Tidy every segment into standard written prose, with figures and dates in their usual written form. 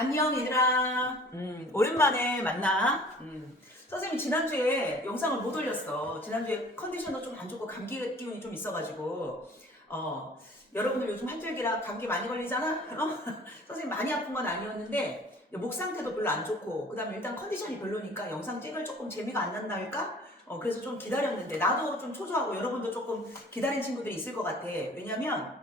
안녕 얘들아. 오랜만에 만나. 선생님 지난주에 영상을 못 올렸어. 지난주에 컨디션도 좀 안 좋고 감기 기운이 좀 있어가지고 여러분들 요즘 한절기라 감기 많이 걸리잖아? 선생님 많이 아픈 건 아니었는데 목 상태도 별로 안 좋고 그 다음에 일단 컨디션이 별로니까 영상 찍을 조금 재미가 안 난다 할까? 그래서 좀 기다렸는데 나도 좀 초조하고 여러분도 조금 기다린 친구들이 있을 것 같아. 왜냐면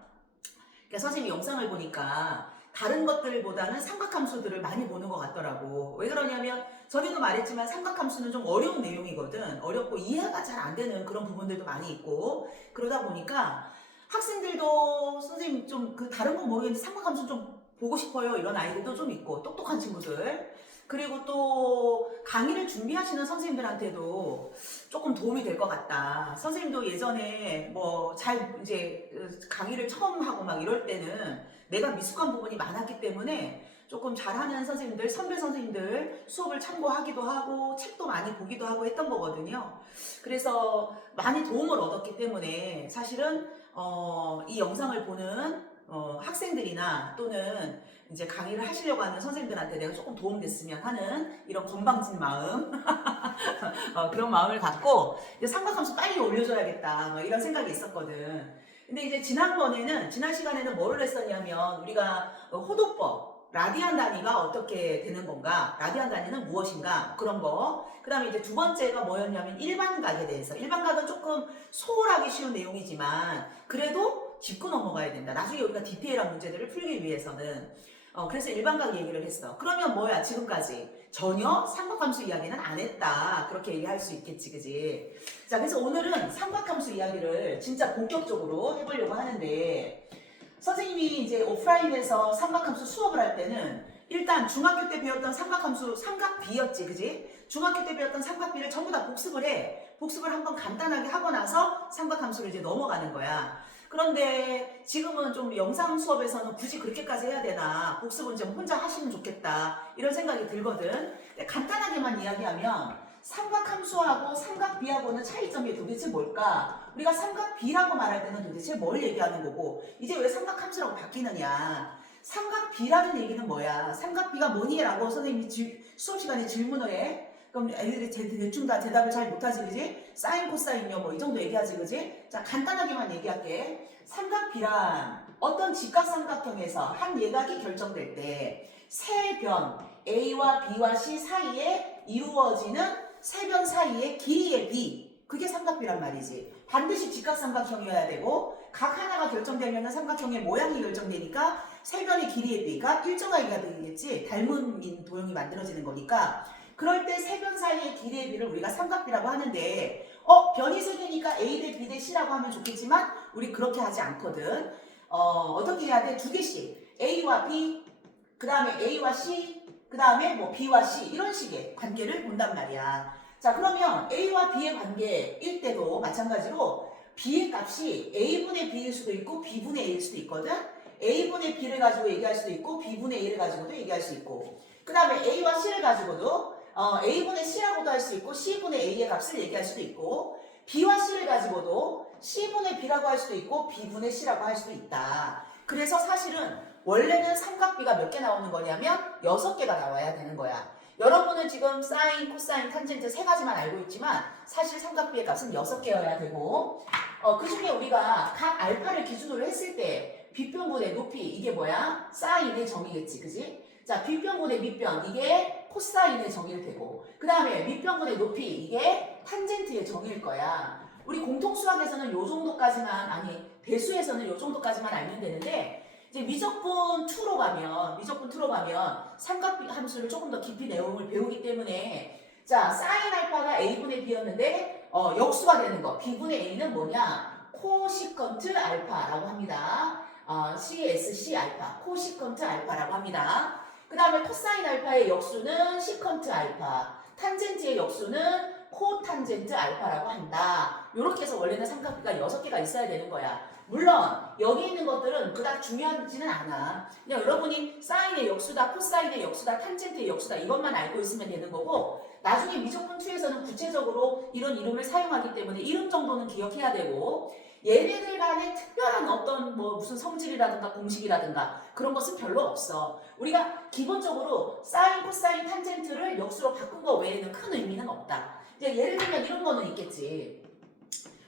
그러니까 선생님이 영상을 보니까 다른 것들보다는 삼각함수들을 많이 보는 것 같더라고. 왜 그러냐면 전에도 말했지만 삼각함수는 좀 어려운 내용이거든. 어렵고 이해가 잘 안 되는 그런 부분들도 많이 있고 그러다 보니까 학생들도 선생님 좀 그 다른 건 모르겠는데 삼각함수 좀 보고 싶어요 이런 아이들도 좀 있고 똑똑한 친구들 그리고 또 강의를 준비하시는 선생님들한테도 조금 도움이 될 것 같다. 선생님도 예전에 뭐 잘 이제 강의를 처음 하고 막 이럴 때는 내가 미숙한 부분이 많았기 때문에 조금 잘하는 선생님들, 선배 선생님들 수업을 참고하기도 하고 책도 많이 보기도 하고 했던 거거든요. 그래서 많이 도움을 얻었기 때문에 사실은 이 영상을 보는 학생들이나 또는 이제 강의를 하시려고 하는 선생님들한테 내가 조금 도움됐으면 하는 이런 건방진 마음 그런 마음을 갖고 이제 삼각함수 빨리 올려줘야겠다 뭐 이런 생각이 있었거든. 근데 이제 지난 시간에는 뭐를 했었냐면 우리가 호도법 라디안 단위가 어떻게 되는 건가, 라디안 단위는 무엇인가 그런 거. 그 다음에 이제 두 번째가 뭐였냐면 일반각에 대해서. 일반각은 조금 소홀하기 쉬운 내용이지만 그래도 짚고 넘어가야 된다. 나중에 우리가 디테일한 문제들을 풀기 위해서는. 그래서 일반각 얘기를 했어. 그러면 뭐야 지금까지 전혀 삼각함수 이야기는 안 했다 그렇게 얘기할 수 있겠지, 그지? 자, 그래서 오늘은 삼각함수 이야기를 진짜 본격적으로 해보려고 하는데 선생님이 이제 오프라인에서 삼각함수 수업을 할 때는 일단 중학교 때 배웠던 삼각함수 삼각비였지, 그지? 중학교 때 배웠던 삼각비를 전부 다 복습을 해. 복습을 한번 간단하게 하고 나서 삼각함수를 이제 넘어가는 거야. 그런데 지금은 좀 영상 수업에서는 굳이 그렇게까지 해야 되나, 복습은 좀 혼자 하시면 좋겠다 이런 생각이 들거든. 간단하게만 이야기하면 삼각함수하고 삼각비하고는 차이점이 도대체 뭘까? 우리가 삼각비라고 말할 때는 도대체 뭘 얘기하는 거고 이제 왜 삼각함수라고 바뀌느냐? 삼각비라는 얘기는 뭐야? 삼각비가 뭐니? 라고 선생님이 수업 시간에 질문을 해. 그럼 애들이 대충 다 대답을 잘 못하지, 그지? 사인, 코사인요, 뭐 이 정도 얘기하지, 그지? 자, 간단하게만 얘기할게. 삼각비란 어떤 직각삼각형에서 한 예각이 결정될 때 세 변 A와 B와 C 사이에 이루어지는 세 변 사이의 길이의 B, 그게 삼각비란 말이지. 반드시 직각삼각형이어야 되고 각 하나가 결정되면 삼각형의 모양이 결정되니까 세 변의 길이의 B가 일정하게 되겠지. 닮은 도형이 만들어지는 거니까. 그럴 때 세 변 사이의 길이의 B를 우리가 삼각비라고 하는데 변이 세 개니까 A 대 B 대 C라고 하면 좋겠지만 우리 그렇게 하지 않거든. 어떻게 해야 돼? 두 개씩 A와 B, 그 다음에 A와 C, 그 다음에 뭐 B와 C 이런 식의 관계를 본단 말이야. 자, 그러면 A와 B의 관계일 때도 마찬가지로 B의 값이 A분의 B일 수도 있고 B분의 A일 수도 있거든. A분의 B를 가지고 얘기할 수도 있고 B분의 A를 가지고도 얘기할 수 있고 그 다음에 A와 C를 가지고도 A분의 C라고도 할 수 있고 C분의 A의 값을 얘기할 수도 있고 B와 C를 가지고도 C분의 B라고 할 수도 있고 B분의 C라고 할 수도 있다. 그래서 사실은 원래는 삼각비가 몇 개 나오는 거냐면 6개가 나와야 되는 거야. 여러분은 지금 사인, 코사인, 탄젠트 세 가지만 알고 있지만 사실 삼각비의 값은 6개여야 되고 그 중에 우리가 각 알파를 기준으로 했을 때 빗변분의 높이 이게 뭐야? 사인의 정의겠지, 그지? 자, 빗변분의 밑변 이게 코사인의 정의일 테고 그 다음에 밑변분의 높이 이게 탄젠트의 정의일 거야. 우리 공통수학에서는 요 정도까지만, 아니 배수에서는 요 정도까지만 알면 되는데 이제 미적분 2로 가면 삼각비 함수를 조금 더 깊이 내용을 배우기 때문에 자, 사인 알파가 A분의 B였는데 역수가 되는 거 B분의 A는 뭐냐? 코시컨트 알파라고 합니다. CSC 알파, 코시컨트 알파라고 합니다. 그 다음에 코사인 알파의 역수는 시컨트 알파, 탄젠트의 역수는 코탄젠트 알파라고 한다. 이렇게 해서 원래는 삼각비가 6개가 있어야 되는 거야. 물론 여기 있는 것들은 그닥 중요하지는 않아. 그냥 여러분이 사인의 역수다, 코사인의 역수다, 탄젠트의 역수다 이것만 알고 있으면 되는 거고 나중에 미적분 2에서는 구체적으로 이런 이름을 사용하기 때문에 이름 정도는 기억해야 되고 얘네들 간에 특별한 어떤 뭐 무슨 성질이라든가 공식이라든가 그런 것은 별로 없어. 우리가 기본적으로 사인, 코사인, 탄젠트를 역수로 바꾼 거 외에는 큰 의미는 없다. 이제 예를 들면 이런 거는 있겠지.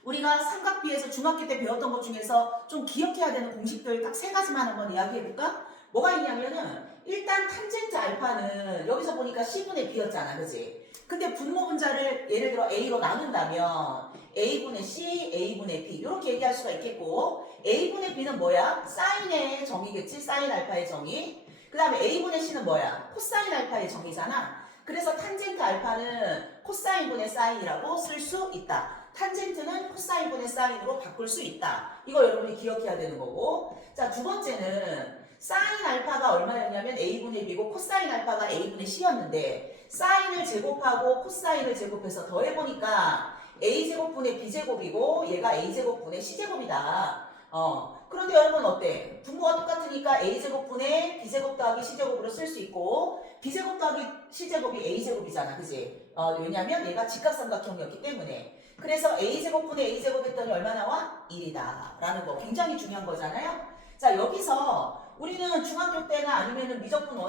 우리가 삼각비에서 중학교 때 배웠던 것 중에서 좀 기억해야 되는 공식들 딱 세 가지만 한번 이야기해볼까? 뭐가 있냐면은 일단 탄젠트 알파는 여기서 보니까 C분의 B였잖아, 그지? 근데 분모 분자를 예를 들어 A로 나눈다면 A분의 C, A분의 B 이렇게 얘기할 수가 있겠고, A분의 B는 뭐야? 사인의 정의겠지? 사인 알파의 정의. 그 다음에 A분의 C는 뭐야? 코사인 알파의 정의잖아. 그래서 탄젠트 알파는 코사인분의 사인이라고 쓸 수 있다. 탄젠트는 코사인분의 사인으로 바꿀 수 있다. 이거 여러분이 기억해야 되는 거고. 자, 두 번째는 사인 알파가 얼마였냐면 A분의 B고 코사인 알파가 A분의 C였는데 사인을 제곱하고 코사인을 제곱해서 더해보니까 A제곱분의 B제곱이고 얘가 A제곱분의 C제곱이다. 그런데 여러분 어때? 분모가 똑같으니까 A제곱분의 B제곱 더하기 C제곱으로 쓸 수 있고 B제곱 더하기 C제곱이 A제곱이잖아. 그지? 왜냐면 얘가 직각삼각형이었기 때문에. 그래서 A제곱분의 A제곱 했더니 얼마 나와? 1이다. 라는 거 굉장히 중요한 거잖아요. 자, 여기서 우리는 중학교 때나 아니면은 미적분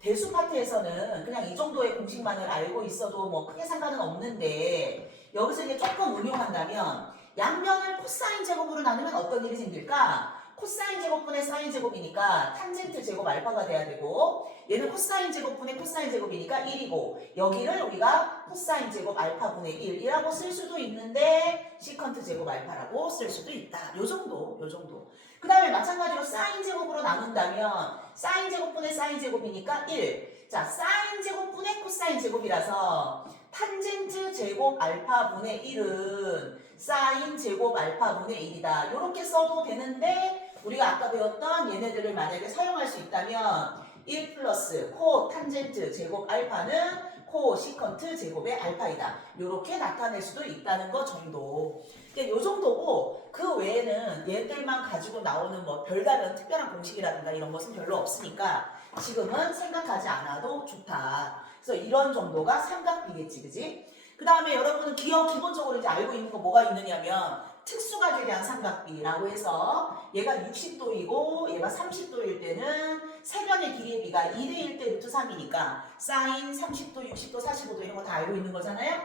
대수 파트에서는 그냥 이 정도의 공식만을 알고 있어도 뭐 크게 상관은 없는데 여기서 이제 조금 응용한다면 양면을 코사인 제곱으로 나누면 어떤 일이 생길까? 코사인 제곱분의 사인 제곱이니까 탄젠트 제곱 알파가 돼야 되고 얘는 코사인 제곱분의 코사인 제곱이니까 1이고 여기를 우리가 코사인 제곱 알파분의 1이라고 쓸 수도 있는데 시컨트 제곱 알파라고 쓸 수도 있다. 요 정도. 그 다음에 마찬가지로 사인 제곱으로 나눈다면 사인 제곱분의 사인 제곱이니까 1. 자, 사인 제곱분의 코사인 제곱이라서 탄젠트 제곱 알파분의 1은 사인 제곱 알파분의 1이다. 이렇게 써도 되는데 우리가 아까 배웠던 얘네들을 만약에 사용할 수 있다면 1 플러스 코 탄젠트 제곱 알파는 코 시컨트 제곱의 알파이다. 이렇게 나타낼 수도 있다는 거 정도. 요 정도고 그 외에는 얘들만 가지고 나오는 뭐 별다른 특별한 공식이라든가 이런 것은 별로 없으니까 지금은 생각하지 않아도 좋다. 그래서 이런 정도가 삼각비겠지, 그지? 그 다음에 여러분은 기본적으로 이제 알고 있는 거 뭐가 있느냐면 특수각에 대한 삼각비라고 해서 얘가 60도이고 얘가 30도일 때는 세변의 길이의 비가 2대 1대 루트 3이니까 사인 30도, 60도, 45도 이런 거 다 알고 있는 거잖아요.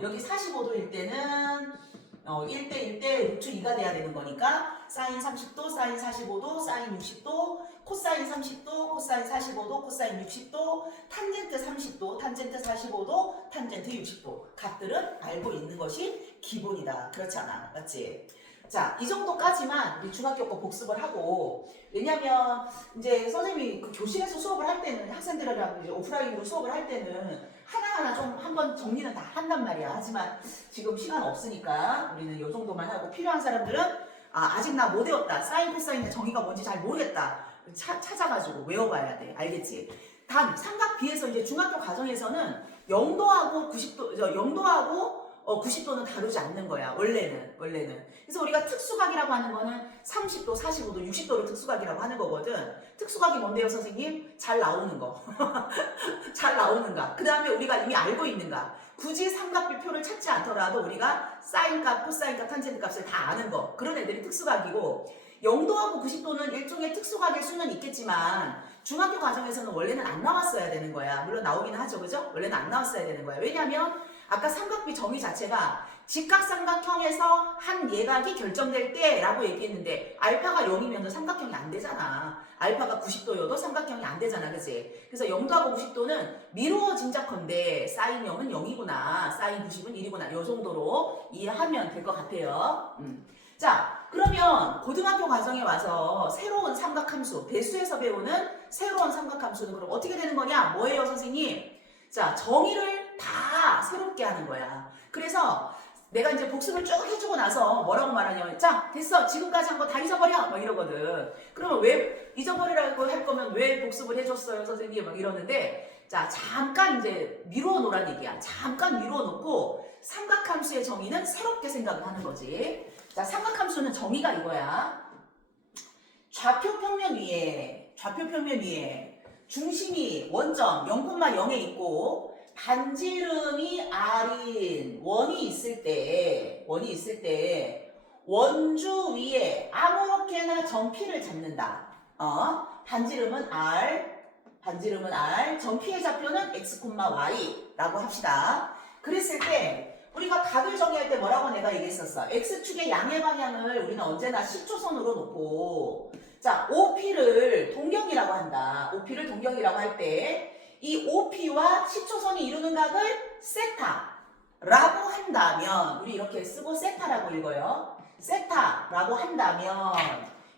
여기 45도일 때는 1대 1대 루트 2가 돼야 되는 거니까 사인 30도, 사인 45도, 사인 60도, 코사인 30도, 코사인 45도, 코사인 60도, 탄젠트 30도, 탄젠트 45도, 탄젠트 60도 값들은 알고 있는 것이 기본이다. 그렇잖아. 맞지? 자, 이 정도까지만 우리 중학교 거 복습을 하고, 왜냐면 이제 선생님이 그 교실에서 수업을 할 때는 학생들이랑 이제 오프라인으로 수업을 할 때는 하나하나 좀 한번 정리는 다 한단 말이야. 하지만 지금 시간 없으니까 우리는 이 정도만 하고 필요한 사람들은 아직 나 못 외웠다. 사인 코사인의 정의가 뭔지 잘 모르겠다. 찾아가지고 외워봐야 돼. 알겠지? 단 삼각비에서 이제 중학교 과정에서는 0도하고 90도, 0도하고 90도는 다루지 않는 거야. 원래는. 그래서 우리가 특수각이라고 하는 거는 30도, 45도, 60도를 특수각이라고 하는 거거든. 특수각이 뭔데요, 선생님? 잘 나오는 거. 잘 나오는가. 그 다음에 우리가 이미 알고 있는가. 굳이 삼각비표를 찾지 않더라도 우리가 사인값, 코사인값, 탄젠트 값을 다 아는 거. 그런 애들이 특수각이고 0도하고 90도는 일종의 특수각일 수는 있겠지만 중학교 과정에서는 원래는 안 나왔어야 되는 거야. 물론 나오긴 하죠. 그죠? 원래는 안 나왔어야 되는 거야. 왜냐면 아까 삼각비 정의 자체가 직각삼각형에서 한 예각이 결정될 때라고 얘기했는데 알파가 0이면 삼각형이 안 되잖아. 알파가 90도여도 삼각형이 안 되잖아. 그치? 그래서 0도하고 90도는 미루어 짐작컨대 사인 0은 0이구나. 사인 90은 1이구나. 요 정도로 이해하면 될 것 같아요. 자, 그러면 고등학교 과정에 와서 새로운 삼각함수, 배수에서 배우는 새로운 삼각함수는 그럼 어떻게 되는 거냐? 뭐예요, 선생님? 자, 정의를 다 새롭게 하는 거야. 그래서 내가 이제 복습을 쭉 해주고 나서 뭐라고 말하냐면 자, 됐어. 지금까지 한 거 다 잊어버려. 막 이러거든. 그러면 왜 잊어버리라고 할 거면 왜 복습을 해줬어요, 선생님? 막 이러는데 자, 잠깐 이제 미루어 놓으란 얘기야. 잠깐 미루어 놓고 삼각함수의 정의는 새롭게 생각을 하는 거지. 자, 삼각함수는 정의가 이거야. 좌표 평면 위에 중심이 원점 0,0에 있고 반지름이 r인 원이 있을 때 원주 위에 아무렇게나 점피를 잡는다. 반지름은 R, 점피의 좌표는 X, Y라고 합시다. 그랬을 때 우리가 각을 정의할 때 뭐라고 내가 얘기했었어? X축의 양의 방향을 우리는 언제나 10초선으로 놓고 자, OP를 동경이라고 한다. OP를 동경이라고 할 때 이 OP와 10초선이 이루는 각을 세타라고 한다면 우리 이렇게 쓰고 세타라고 읽어요. 세타라고 한다면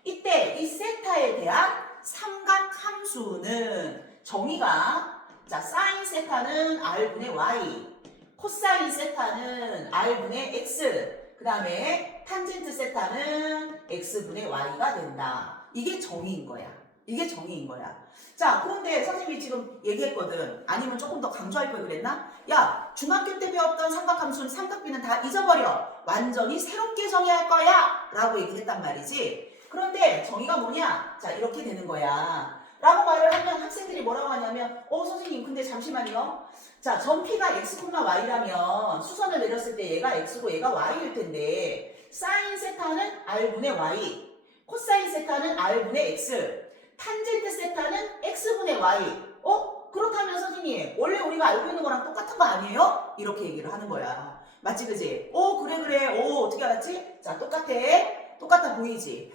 이때 이 세타에 대한 삼각함수는 정의가 자, 사인 세타는 R분의 Y, 코사인 세타는 R분의 X, 그 다음에 탄젠트 세타는 X분의 Y가 된다. 이게 정의인 거야. 이게 정의인 거야. 자, 그런데 선생님이 지금 얘기했거든. 아니면 조금 더 강조할 걸 그랬나? 야, 중학교 때 배웠던 삼각함수는 삼각비는 다 잊어버려. 완전히 새롭게 정의할 거야. 라고 얘기했단 말이지. 그런데 정의가 뭐냐? 자, 이렇게 되는 거야. 라고 말을 하면 학생들이 뭐라고 하냐면 선생님 근데 잠시만요. 자, 점피가 X, Y라면 수선을 내렸을 때 얘가 X고 얘가 Y일 텐데 사인 세타는 R분의 Y, 코사인 세타는 R분의 X, 탄젠트 세타는 X분의 Y. 그렇다면 선생님 원래 우리가 알고 있는 거랑 똑같은 거 아니에요? 이렇게 얘기를 하는 거야. 맞지 그지? 그래. 어떻게 알았지? 자, 똑같아 보이지?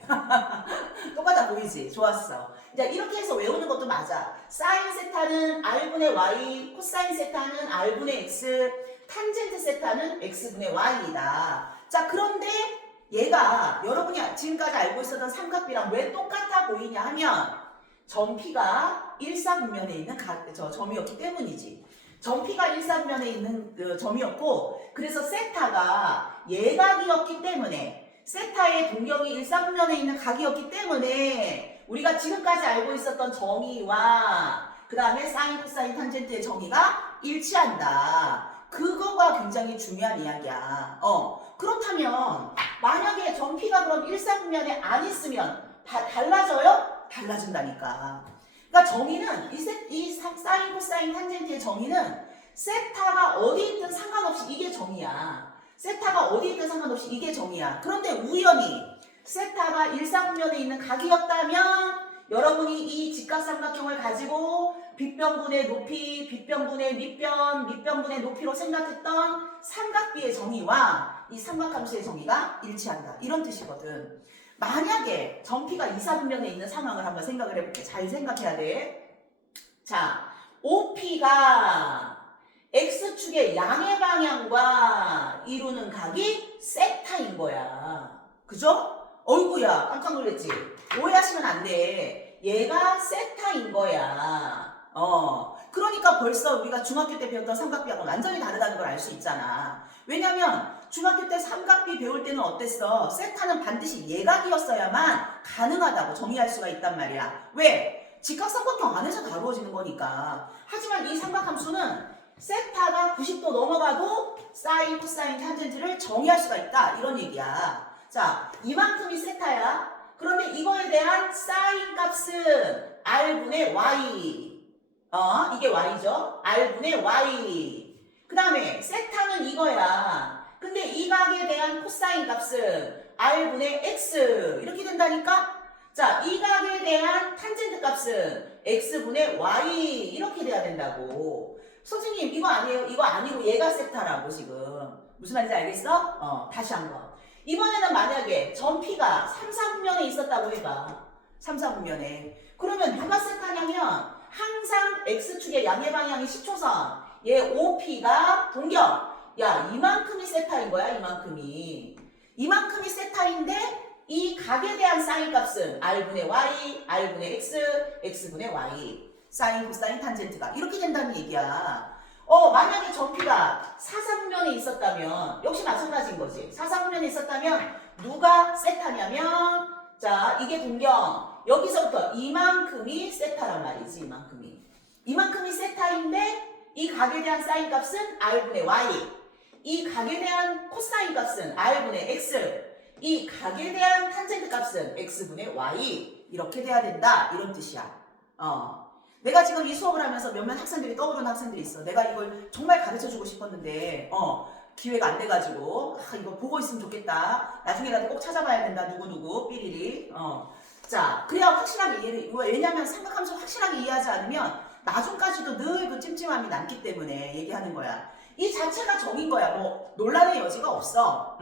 똑같아 보이지? 좋았어. 자, 이렇게 해서 외우는 것도 맞아. 사인 세타는 R분의 Y, 코사인 세타는 R분의 X, 탄젠트 세타는 X분의 Y이다. 자, 그런데 얘가 여러분이 지금까지 알고 있었던 삼각비랑 왜 똑같아 보이냐 하면 점피가 일사분면에 있는 점이었기 때문이지. 점피가 일사분면에 있는 그 점이었고 그래서 세타가 예각이었기 때문에 세타의 동경이 일사분면에 있는 각이었기 때문에 우리가 지금까지 알고 있었던 정의와 그 다음에 사인, 코사인, 탄젠트의 정의가 일치한다. 그거가 굉장히 중요한 이야기야. 그렇다면 만약에 점피가 그럼 일사분면에 안 있으면 달라져요? 달라진다니까. 그러니까 정의는 이 사인, 코사인, 탄젠트의 정의는 세타가 어디 있든 상관없이 이게 정의야. 세타가 어디 있든 상관없이 이게 정의야. 그런데 우연히 세타가 일사분면에 있는 각이었다면 여러분이 이 직각삼각형을 가지고 빗변분의 높이, 빗변분의 밑변, 밑변분의 높이로 생각했던 삼각비의 정의와 이 삼각함수의 정의가 일치한다. 이런 뜻이거든. 만약에 점피가 이사분면에 있는 상황을 한번 생각을 해볼게. 잘 생각해야 돼. 자, OP가 X축의 양의 방향과 이루는 각이 세타인 거야. 그죠? 어이구야, 깜짝 놀랐지? 오해하시면 안 돼. 얘가 세타인 거야. 그러니까 벌써 우리가 중학교 때 배웠던 삼각비하고 완전히 다르다는 걸 알 수 있잖아. 왜냐면 중학교 때 삼각비 배울 때는 어땠어? 세타는 반드시 예각이었어야만 가능하다고 정의할 수가 있단 말이야. 왜? 직각삼각형 안에서 다루어지는 거니까. 하지만 이 삼각함수는 세타가 90도 넘어가도 사인, 코사인, 탄젠트를 정의할 수가 있다. 이런 얘기야. 자, 이만큼이 세타야. 그런데 이거에 대한 사인 값은 R분의 Y. 이게 Y죠? R분의 Y. 그 다음에 세타는 이거야. 근데 이 각에 대한 코사인 값은 R분의 X. 이렇게 된다니까? 자, 이 각에 대한 탄젠트 값은 X분의 Y. 이렇게 돼야 된다고. 선생님, 이거 아니에요? 이거 아니고 얘가 세타라고 지금. 무슨 말인지 알겠어? 다시 한번. 이번에는 만약에 점피가 3, 4분면에 있었다고 해봐. 3, 4분면에. 그러면 누가 세타냐면 항상 X축의 양의 방향이 10초선. 얘 OP가 동경. 야, 이만큼이 세타인 거야, 이만큼이. 이만큼이 세타인데 이 각에 대한 사인 값은 R분의 Y, R분의 X, X분의 Y. 사인, 코사인, 탄젠트가. 이렇게 된다는 얘기야. 만약에 점피가 사사분면에 있었다면 역시 마찬가지인 거지. 사사분면에 있었다면 누가 세타냐면 자, 이게 동경. 여기서부터 이만큼이 세타란 말이지. 이만큼이 세타인데 이 각에 대한 사인 값은 R분의 Y. 이 각에 대한 코사인 값은 R분의 X. 이 각에 대한 탄젠트 값은 X분의 Y. 이렇게 돼야 된다. 이런 뜻이야. 내가 지금 이 수업을 하면서 몇몇 학생들이 떠오르는 학생들이 있어. 내가 이걸 정말 가르쳐주고 싶었는데 기회가 안 돼가지고 이거 보고 있으면 좋겠다. 나중에라도 꼭 찾아봐야 된다. 누구누구 삐리리. 자, 그래야 확실하게 이해를. 왜냐면 생각하면서 확실하게 이해하지 않으면 나중까지도 늘 그 찜찜함이 남기 때문에 얘기하는 거야. 이 자체가 정인 거야. 뭐 논란의 여지가 없어.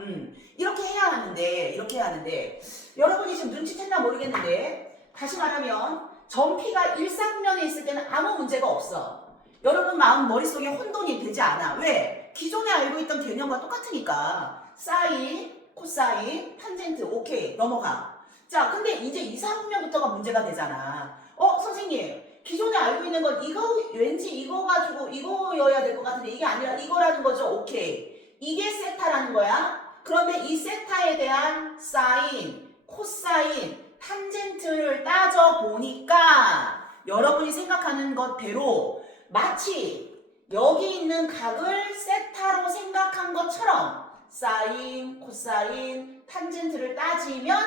이렇게 해야 하는데 여러분이 지금 눈치챘나 모르겠는데 다시 말하면 점피가 일사분면에 있을 때는 아무 문제가 없어. 여러분 마음 머릿속에 혼돈이 되지 않아. 왜? 기존에 알고 있던 개념과 똑같으니까. 사인, 코사인, 탄젠트 오케이 넘어가. 자, 근데 이제 이사분면부터가 문제가 되잖아. 선생님 기존에 알고 있는 건 이거 왠지 이거 가지고 이거여야 될 것 같은데 이게 아니라 이거라는 거죠. 오케이. 이게 세타라는 거야. 그런데 이 세타에 대한 사인, 코사인, 탄젠트를 따져보니까 여러분이 생각하는 것대로 마치 여기 있는 각을 세타로 생각한 것처럼 사인, 코사인, 탄젠트를 따지면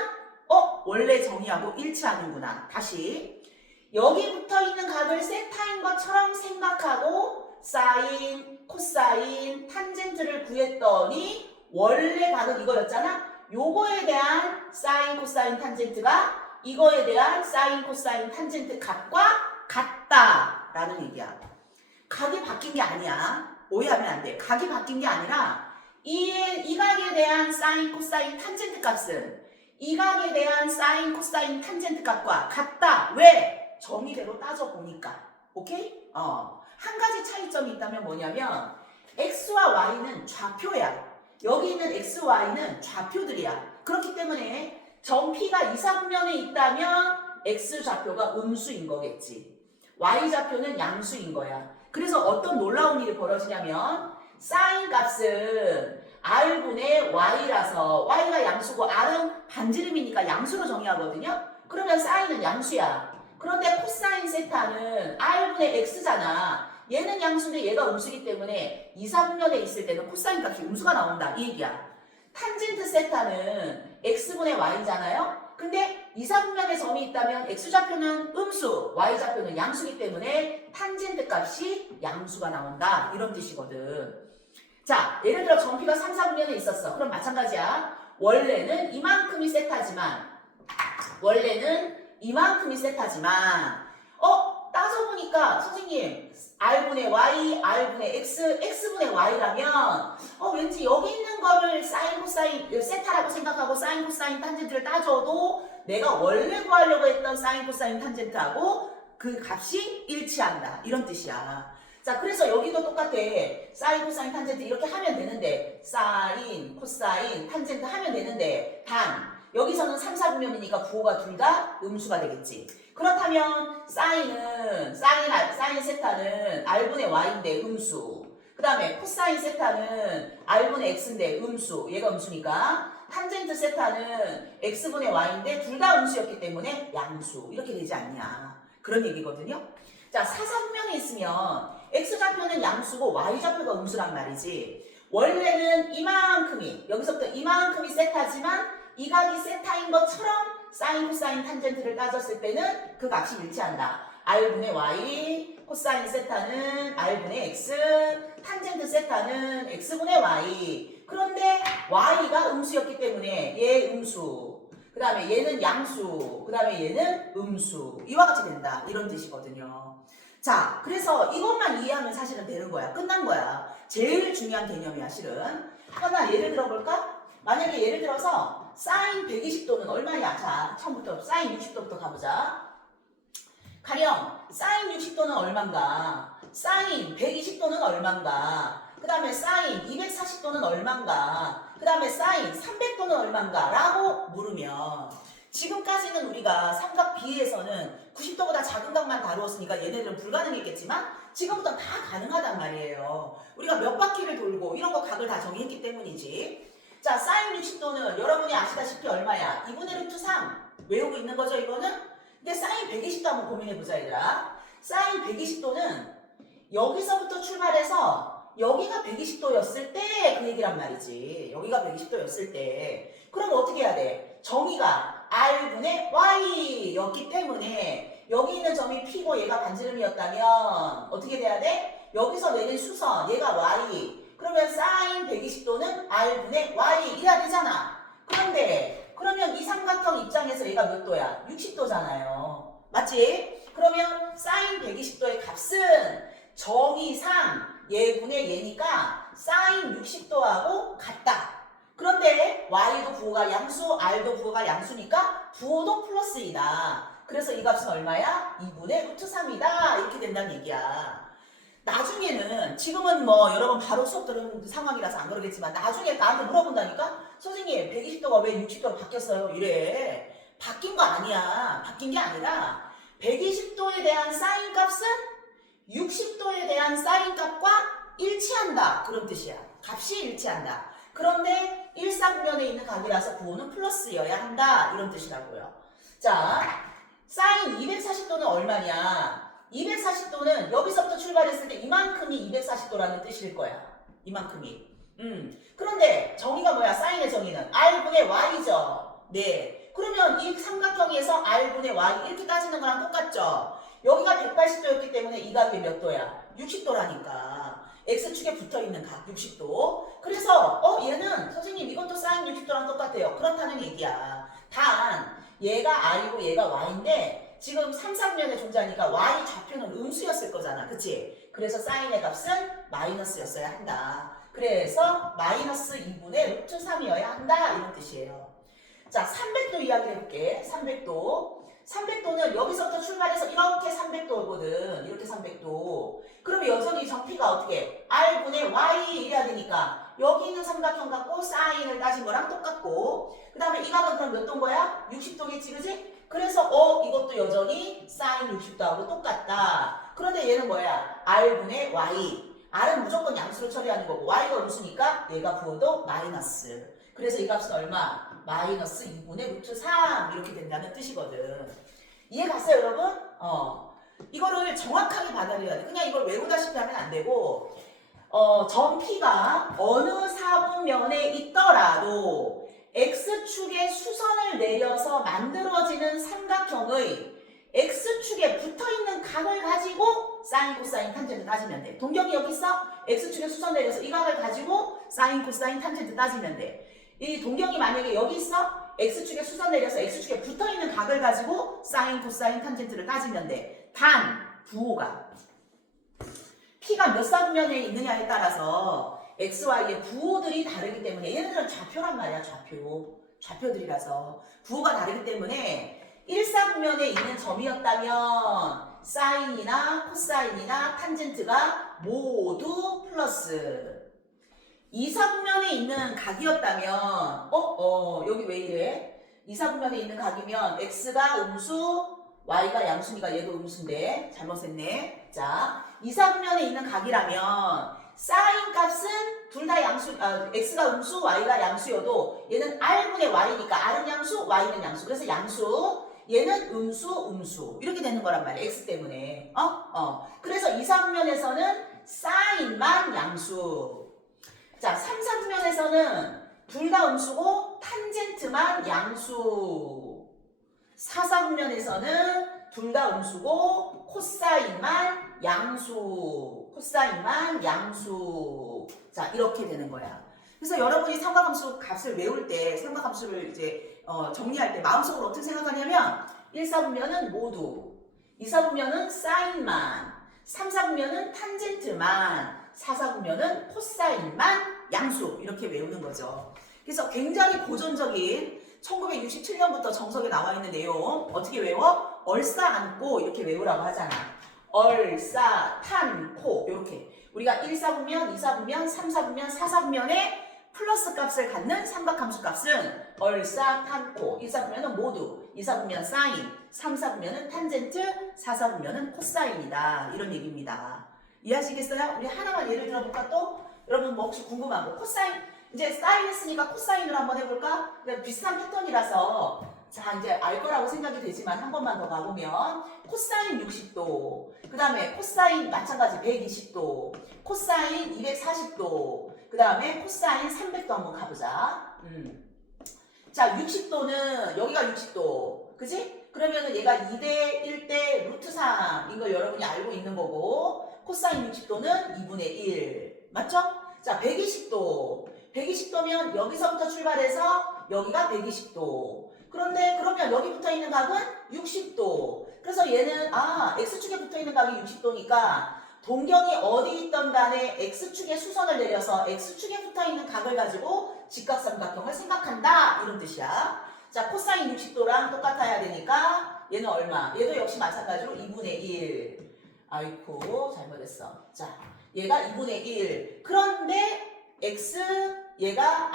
원래 정의하고 일치하는구나. 다시 여기 붙어있는 각을 세타인 것처럼 생각하고 사인, 코사인, 탄젠트를 구했더니 원래 각은 이거였잖아. 요거에 대한 사인, 코사인, 탄젠트가 이거에 대한 사인, 코사인, 탄젠트 값과 같다라는 얘기야. 각이 바뀐 게 아니야. 오해하면 안 돼. 각이 바뀐 게 아니라 이 각에 대한 사인, 코사인, 탄젠트 값은 이 각에 대한 사인, 코사인, 탄젠트 값과 같다. 왜? 정의대로 따져보니까. 오케이? 한 가지 차이점이 있다면 뭐냐면 x와 y는 좌표야. 여기 있는 x, y는 좌표들이야. 그렇기 때문에 점피가 이사분면에 있다면 x 좌표가 음수인 거겠지. y 좌표는 양수인 거야. 그래서 어떤 놀라운 일이 벌어지냐면 사인 값은 r분의 y라서 y가 양수고 r은 반지름이니까 양수로 정의하거든요. 그러면 사인은 양수야. 그런데 코사인 세타는 r분의 x잖아. 얘는 양수인데 얘가 음수기 때문에 이사분면에 있을 때는 코사인 값이 음수가 나온다. 이 얘기야. 탄젠트 세타는 x분의 y잖아요. 근데 이사분면에 점이 있다면 x좌표는 음수, y좌표는 양수기 때문에 탄젠트 값이 양수가 나온다. 이런 뜻이거든. 자, 예를 들어 점피가 3, 4분면에 있었어. 그럼 마찬가지야. 원래는 이만큼이 세타지만 따져보니까 선생님 r분의 y, r분의 x, x분의 y라면 왠지 여기 있는 거를 사인, 코사인, 세타라고 생각하고 사인, 코사인, 탄젠트를 따져도 내가 원래 구하려고 했던 사인, 코사인, 탄젠트하고 그 값이 일치한다. 이런 뜻이야. 자, 그래서 여기도 똑같아. 사인, 코사인, 탄젠트 이렇게 하면 되는데 사인, 코사인, 탄젠트 하면 되는데 단 여기서는 3, 4분면이니까 부호가 둘 다 음수가 되겠지. 그렇다면 사인 세타는 r분의 y인데 음수. 그 다음에 코사인 세타는 r분의 x인데 음수. 얘가 음수니까 탄젠트 세타는 x분의 y인데 둘 다 음수였기 때문에 양수. 이렇게 되지 않냐. 그런 얘기거든요. 자, 사사분면에 있으면 x좌표는 양수고 y좌표가 음수란 말이지. 원래는 이만큼이 여기서부터 이만큼이 세타지만 이 각이 세타인 것처럼 사인, 코사인, 탄젠트를 따졌을 때는 그 값이 일치한다. r분의 y, 코사인 세타는 r분의 x, 탄젠트 세타는 x분의 y. 그런데 y가 음수였기 때문에 얘 음수, 그 다음에 얘는 양수, 그 다음에 얘는 음수. 이와 같이 된다. 이런 뜻이거든요. 자, 그래서 이것만 이해하면 사실은 되는 거야. 끝난 거야. 제일 중요한 개념이야, 실은. 하나 예를 들어볼까? 만약에 예를 들어서 사인 120도는 얼마냐? 자, 처음부터 사인 60도부터 가보자. 가령 사인 60도는 얼만가? 사인 120도는 얼만가? 그 다음에 사인 240도는 얼만가? 그 다음에 사인 300도는 얼만가? 라고 물으면 지금까지는 우리가 삼각 B에서는 90도보다 작은 각만 다루었으니까 얘네들은 불가능했겠지만 지금부터 다 가능하단 말이에요. 우리가 몇 바퀴를 돌고 이런 거 각을 다 정의했기 때문이지. 자, 사인 60도는 여러분이 아시다시피 얼마야? 2분의 루트 3 외우고 있는 거죠, 이거는? 근데 사인 120도 한번 고민해보자, 얘들아. 사인 120도는 여기서부터 출발해서 여기가 120도였을 때 그 얘기란 말이지. 여기가 120도였을 때. 그럼 어떻게 해야 돼? 정의가 r분의 y였기 때문에 여기 있는 점이 p고 얘가 반지름이었다면 어떻게 돼야 돼? 여기서 내린 수선, 얘가 y, 그러면 사인 120도는 r분의 y 이래야 되잖아. 그런데 그러면 이 삼각형 입장에서 얘가 몇 도야? 60도잖아요. 맞지? 그러면 사인 120도의 값은 정의상 얘분의 얘니까 사인 60도하고 같다. 그런데 y도 부호가 양수, r도 부호가 양수니까 부호도 플러스 2다. 그래서 이 값은 얼마야? 2분의 루트 3이다. 이렇게 된다는 얘기야. 나중에는 지금은 뭐 여러분 바로 수업 들은 상황이라서 안 그러겠지만 나중에 나한테 물어본다니까? 선생님 120도가 왜 60도로 바뀌었어요? 이래. 바뀐 거 아니야. 바뀐 게 아니라 120도에 대한 사인 값은 60도에 대한 사인 값과 일치한다. 그런 뜻이야. 값이 일치한다. 그런데 일사분면에 있는 각이라서 부호는 플러스여야 한다. 이런 뜻이라고요. 자, 사인 240도는 얼마냐? 240도는 여기서부터 출발했을 때 이만큼이 240도라는 뜻일 거야. 이만큼이. 그런데 정의가 뭐야? 사인의 정의는 r분의 y죠. 네. 그러면 이 삼각형에서 r분의 y 이렇게 따지는 거랑 똑같죠? 여기가 180도였기 때문에 이 각이 몇 도야? 60도라니까. x축에 붙어있는 각 60도. 그래서 얘는 선생님 이것도 사인 60도랑 똑같아요. 그렇다는 얘기야. 단 얘가 r이고 얘가 y인데 지금 삼삼면에 존재하니까 y 좌표는 음수였을 거잖아. 그치? 그래서 사인의 값은 마이너스였어야 한다. 그래서 마이너스 2분의 루트 3이어야 한다. 이런 뜻이에요. 자, 300도 이야기를 해볼게. 300도. 300도는 여기서부터 출발해서 이렇게 300도거든. 이렇게 300도. 그러면 여전히 정피가 어떻게? r분의 y 이래야 되니까 여기 있는 삼각형 갖고 사인을 따진 거랑 똑같고 그 다음에 이 각은 그럼 몇 도인 거야? 60도겠지, 그지? 그래서 이것도 여전히 사인 60도하고 똑같다. 그런데 얘는 뭐야? r분의 y. r은 무조건 양수로 처리하는 거고 y가 음수니까 얘가 부호도 마이너스. 그래서 이 값은 얼마? 마이너스 2분의 루트 3 이렇게 된다는 뜻이거든. 이해 갔어요, 여러분? 이거를 정확하게 받아들여야 돼. 그냥 이걸 외우다시피 하면 안 되고 점P가 어느 사분면에 있더라도 X축에 수선을 내려서 만들어지는 삼각형의 X축에 붙어있는 각을 가지고 사인, 코사인, 탄젠트 따지면 돼. 동경이 여기 있어? X축에 수선 내려서 이 각을 가지고 사인, 코사인, 탄젠트 따지면 돼. 이 동경이 만약에 여기 있어? X축에 수선 내려서 X축에 붙어있는 각을 가지고 사인, 코사인, 탄젠트를 따지면 돼. 단, 부호가 P가 몇 사분면에 있느냐에 따라서 X, Y의 부호들이 다르기 때문에 얘네들은 좌표란 말이야. 좌표들이라서 부호가 다르기 때문에 1사분면에 있는 점이었다면 사인이나 코사인이나 탄젠트가 모두 플러스 2사분면에 있는 각이었다면 여기 왜 이래? 2사분면에 있는 각이면 X가 음수 Y가 양수니까 얘도 음수인데 잘못했네. 자, 2사분면에 있는 각이라면 사인 값은 둘 다 양수, X가 음수, Y가 양수여도 얘는 R분의 Y니까 R은 양수, Y는 양수. 그래서 양수, 얘는 음수 이렇게 되는 거란 말이야. X 때문에. 그래서 2사분면에서는 사인만 양수. 자, 3사분면에서는 둘 다 음수고 탄젠트만 양수. 4사분면에서는 둘 다 음수고 코사인만 양수. 자, 이렇게 되는 거야. 그래서 여러분이 삼각함수 값을 외울 때 삼각함수를 이제 정리할 때 마음속으로 어떻게 생각하냐면 1사분면은 모두 2사분면은 사인만 3사분면은 탄젠트만 4사분면은 코사인만 양수 이렇게 외우는 거죠. 그래서 굉장히 고전적인 1967년부터 정석에 나와 있는 내용 어떻게 외워? 얼싸안고 이렇게 외우라고 하잖아. 얼싸탄코 이렇게 우리가 1사분면, 2사분면, 3사분면, 4사분면에 플러스 값을 갖는 삼각함수 값은 얼싸탄코 1사분면은 모두 2사분면 사인 3사분면은 탄젠트 4사분면은 코사인이다 이런 얘기입니다. 이해하시겠어요? 우리 하나만 예를 들어볼까 또? 여러분 뭐 혹시 궁금한 거 코사인 이제 사인 했으니까 코사인으로 한번 해볼까? 비슷한 패턴이라서 자 이제 알 거라고 생각이 되지만 한 번만 더 가보면 코사인 60도 그 다음에 코사인 마찬가지 120도 코사인 240도 그 다음에 코사인 300도 한번 가보자. 자 60도는 여기가 60도 그지? 그러면은 얘가 2대 1대 루트 3 이거 여러분이 알고 있는 거고 코사인 60도는 2분의 1 맞죠? 자, 120도. 120도면 여기서부터 출발해서 여기가 120도. 그런데 그러면 여기 붙어 있는 각은 60도. 그래서 얘는 X축에 붙어 있는 각이 60도니까 동경이 어디 있던 간에 X축에 수선을 내려서 X축에 붙어 있는 각을 가지고 직각삼각형을 생각한다. 이런 뜻이야. 자, 코사인 60도랑 똑같아야 되니까 얘는 얼마? 얘도 역시 마찬가지로 2분의 1. 아이쿠, 잘못했어. 자, 얘가 2분의 1. 그런데 X, 얘가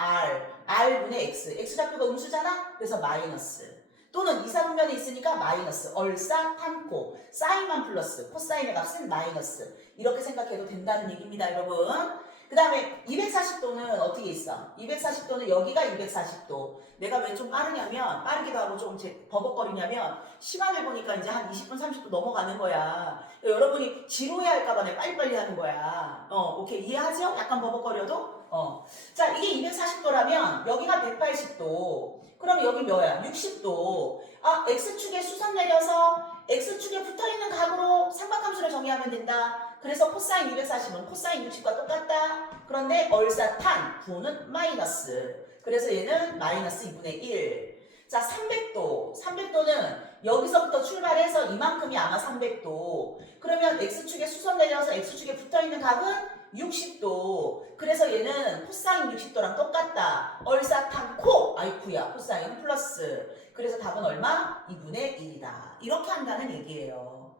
R분의 X. X좌표가 음수잖아? 그래서 마이너스. 또는 이사분면에 있으니까 마이너스. 얼싸탄코. 사인만 플러스. 코사인의 값은 마이너스. 이렇게 생각해도 된다는 얘기입니다, 여러분. 그 다음에 240도는 어떻게 있어? 240도는 여기가 240도. 내가 왜 좀 빠르기도 하고 좀 버벅거리냐면 시간을 보니까 이제 한 20분, 30분 넘어가는 거야. 여러분이 지루해 할까봐 내가 빨리빨리 하는 거야. 오케이. 이해하죠? 약간 버벅거려도? 자, 이게 240도라면 여기가 180도. 그럼 여기 뭐야? 60도. X축에 수선 내려서 X축에 붙어있는 각으로 삼각함수를 정의하면 된다. 그래서 코사인 240은 코사인 60과 똑같다. 그런데 얼사탄 9는 마이너스. 그래서 얘는 마이너스 2분의 1. 자, 300도. 300도는 여기서부터 출발해서 이만큼이 아마 300도. 그러면 X축에 수선 내려서 X축에 붙어있는 각은 60도. 그래서 얘는 코사인 60도랑 똑같다. 얼사탄코. 아이쿠야. 코사인 플러스. 그래서 답은 얼마? 2분의 1이다. 이렇게 한다는 얘기예요.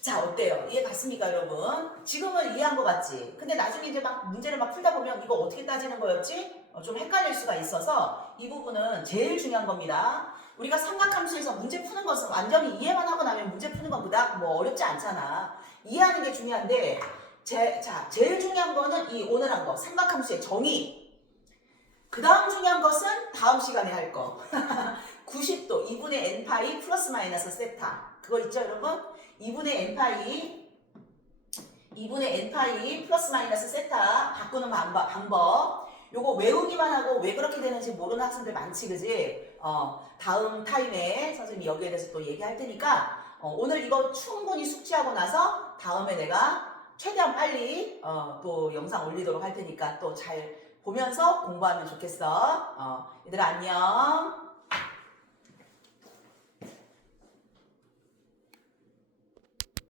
자, 어때요? 이해 갔습니까, 여러분? 지금은 이해한 것 같지? 근데 나중에 이제 문제를 풀다 보면 이거 어떻게 따지는 거였지? 좀 헷갈릴 수가 있어서 이 부분은 제일 중요한 겁니다. 우리가 삼각함수에서 문제 푸는 것은 완전히 이해만 하고 나면 문제 푸는 건 그닥 어렵지 않잖아. 이해하는 게 중요한데 제일 중요한 거는 이 오늘 한 거, 삼각함수의 정의. 그 다음 중요한 것은 다음 시간에 할 거. 90도, 2분의 n파이 플러스 마이너스 세타. 그거 있죠, 여러분? 2분의 n파이 플러스 마이너스 세타 바꾸는 방법. 요거 외우기만 하고 왜 그렇게 되는지 모르는 학생들 많지, 그지? 다음 타임에 선생님이 여기에 대해서 또 얘기할 테니까 오늘 이거 충분히 숙지하고 나서 다음에 내가 최대한 빨리 또 영상 올리도록 할 테니까 또 잘 보면서 공부하면 좋겠어. 얘들아 안녕.